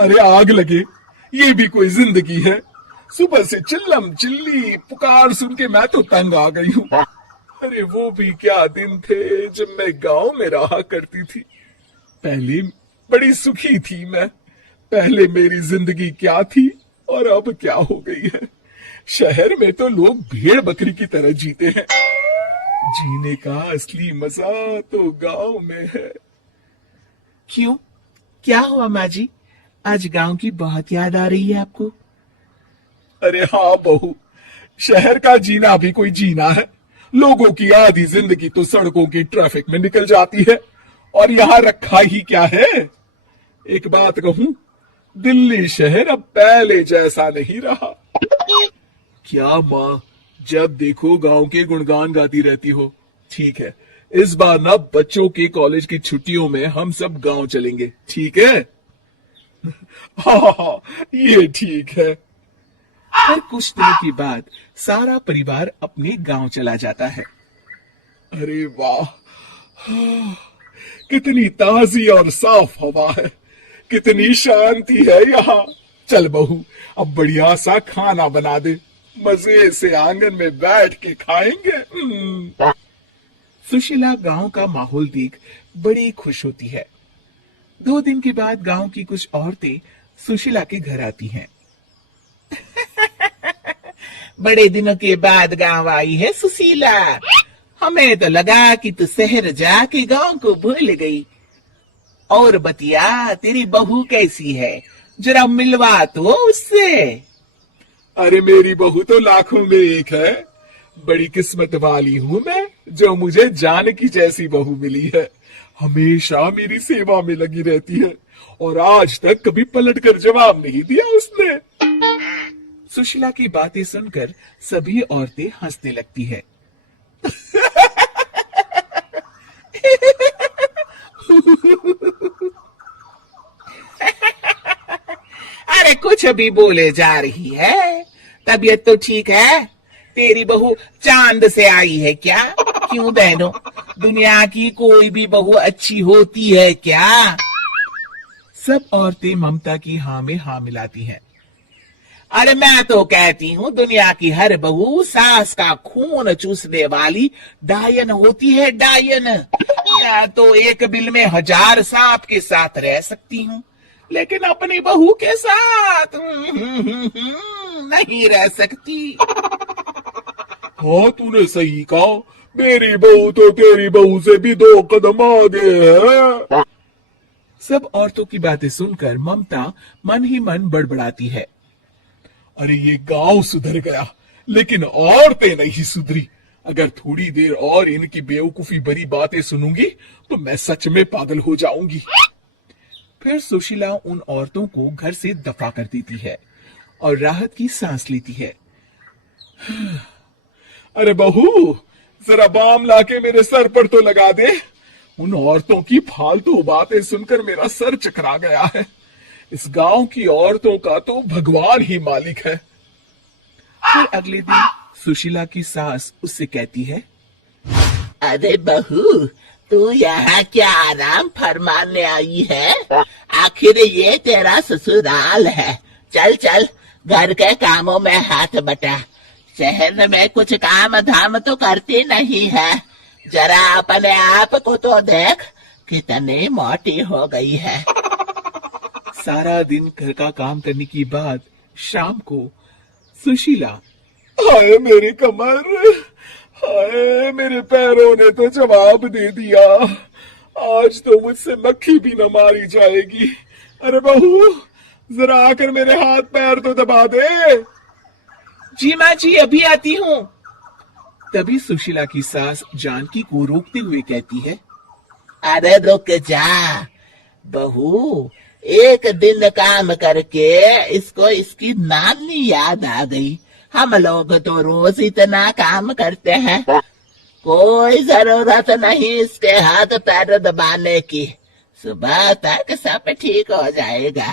अरे आग लगे, ये भी कोई जिंदगी है। सुबह से चिल्लम चिल्ली पुकार सुन के मैं तो तंग आ गई हूँ। अरे वो भी क्या दिन थे जब मैं गांव में रहा करती थी। पहले बड़ी सुखी थी मैं। पहले मेरी जिंदगी क्या थी और अब क्या हो गई है। शहर में तो लोग भेड़ बकरी की तरह जीते हैं। जीने का असली मजा तो गांव में है। क्यों, क्या हुआ माँ जी? आज गांव की बहुत याद आ रही है आपको? अरे हाँ बहू, शहर का जीना भी कोई जीना है। लोगों की आधी जिंदगी तो सड़कों की ट्रैफिक में निकल जाती है, और यहाँ रखा ही क्या है। एक बात कहूं, दिल्ली शहर अब पहले जैसा नहीं रहा। क्या माँ, जब देखो गांव के गुणगान गाती रहती हो। ठीक है, इस बार ना बच्चों के कॉलेज की छुट्टियों में हम सब गांव चलेंगे, ठीक है? हाँ, ये ठीक है। फिर कुछ दिनों के बाद सारा परिवार अपने गांव चला जाता है। अरे वाह, कितनी ताजी और साफ हवा है, कितनी शांति है यहाँ। चल बहू, अब बढ़िया सा खाना बना दे, मजे से आंगन में बैठ के खाएंगे। सुशीला गांव का माहौल देख बड़ी खुश होती है। 2 दिन के बाद गांव की कुछ औरतें सुशीला के घर आती हैं। बड़े दिनों के बाद गांव आई है सुशीला। हमें तो लगा कि तू शहर जाके गांव को भूल गई। और बतिया, तेरी बहू कैसी है? जरा मिलवा तो उससे। अरे मेरी बहू तो लाखों में एक है। बड़ी किस्मत वाली हूं मैं जो मुझे जानकी जैसी बहू मिली है। हमेशा मेरी सेवा में लगी रहती है, और आज तक कभी पलटकर जवाब नहीं दिया उसने। सुशीला की बातें सुनकर सभी औरतें हंसने लगती है। अरे कुछ भी बोले जा रही है। तबीयत तो ठीक है? तेरी बहू चांद से आई है क्या? क्यों बहनों, दुनिया की कोई भी बहू अच्छी होती है क्या? सब औरतें ममता की हाँ में हाँ मिलाती हैं। अरे मैं तो कहती हूँ दुनिया की हर बहू सास का खून चूसने वाली डायन होती है, डायन। मैं तो एक बिल में 1000 सांप के साथ रह सकती हूँ, लेकिन अपनी बहू के साथ नहीं रह सकती। हाँ, तूने सही कहा। मेरी बहू तो तेरी बहू से भी 2 कदम आगे है। सब औरतों की बातें सुनकर ममता मन ही मन बड़बड़ाती है। अरे ये गांव सुधर गया, लेकिन औरतें नहीं सुधरी। अगर थोड़ी देर और इनकी बेवकूफी भरी बातें सुनूंगी तो मैं सच में पागल हो जाऊंगी। फिर सुशीला उन औरतों को घर से दफा कर देती है और राहत की सांस लेती है। अरे बहू, जरा बाम लाके मेरे सर पर तो लगा दे। उन औरतों की फालतू बातें सुनकर मेरा सर चकरा गया है। इस गांव की औरतों का तो भगवान ही मालिक है। फिर अगले दिन सुशीला की सास उससे कहती है, अरे बहू, तू यहाँ क्या आराम फरमाने आई है? आखिर ये तेरा ससुराल है। चल चल, घर के कामों में हाथ बटा। शहर में कुछ काम धाम तो करती नहीं है। जरा अपने आप को तो देख, कितनी मोटी हो गई है। सारा दिन घर का काम करने के बाद शाम को सुशीला, हाय मेरी कमर, हाय मेरे पैरों ने तो जवाब दे दिया। आज तो मुझसे मक्खी भी न मारी जाएगी। अरे बहू, जरा आकर मेरे हाथ पैर तो दबा दे। जी माँ जी, अभी आती हूँ। तभी सुशीला की सास जानकी को रोकते हुए कहती है, अरे रुक जा बहू, एक दिन काम करके इसको इसकी नानी याद आ गई। हम लोग तो रोज इतना काम करते हैं, कोई जरूरत नहीं इसके हाथ पैर दबाने की। सुबह तक सब ठीक हो जाएगा।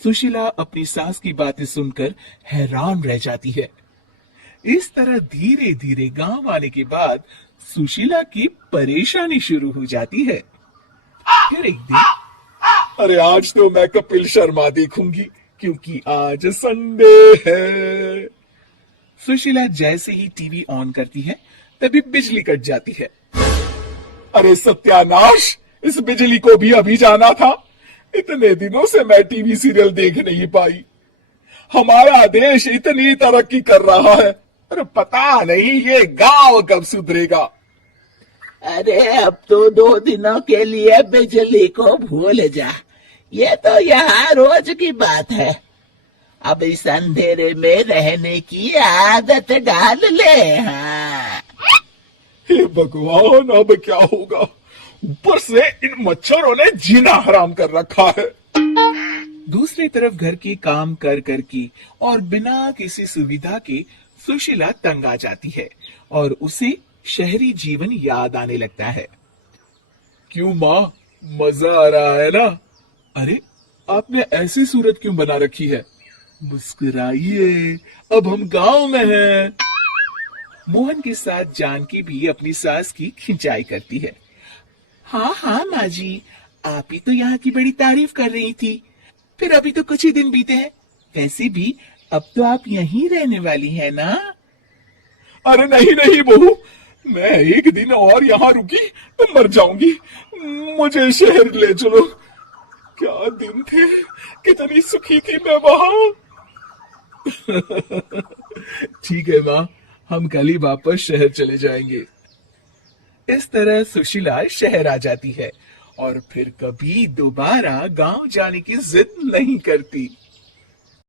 सुशीला अपनी सास की बातें सुनकर हैरान रह जाती है। इस तरह धीरे धीरे गांव आने के बाद सुशीला की परेशानी शुरू हो जाती है। फिर एक दिन अरे आज तो मैं कपिल शर्मा देखूंगी क्योंकि आज संडे है। सुशीला जैसे ही टीवी ऑन करती है तभी बिजली कट जाती है। अरे सत्यानाश, इस बिजली को भी अभी जाना था। इतने दिनों से मैं टीवी सीरियल देख नहीं पाई। हमारा देश इतनी तरक्की कर रहा है, अरे पता नहीं ये गांव कब सुधरेगा। अरे अब तो 2 दिनों के लिए बिजली को भूल जा, ये तो यहाँ रोज की बात है। अब इस अंधेरे में रहने की आदत डाल ले। हाँ। हे भगवान, अब क्या होगा? ऊपर से इन मच्छरों ने जीना हराम कर रखा है। दूसरी तरफ घर की काम कर कर की और बिना किसी सुविधा के सुशीला तंग आ जाती है और उसे शहरी जीवन याद आने लगता है। क्यों माँ, मजा आ रहा है ना? अरे आपने ऐसी सूरत क्यों बना रखी है? मुस्कुराइए, अब हम गांव में हैं। मोहन के साथ जानकी भी अपनी सास की खिंचाई करती है। हाँ हाँ माँ जी, आप ही तो यहाँ की बड़ी तारीफ कर रही थी। फिर अभी तो कुछ ही दिन बीते हैं, वैसे भी अब तो आप यहीं रहने वाली हैं ना? अरे नहीं नहीं बहू, मैं एक दिन और यहाँ रुकी तो मर जाऊंगी। मुझे शहर ले चलो। क्या दिन थे, कितनी सुखी थी मैं वहां। ठीक है माँ, हम कल ही वापस शहर चले जाएंगे। इस तरह सुशीला शहर आ जाती है और फिर कभी दोबारा गांव जाने की जिद नहीं करती।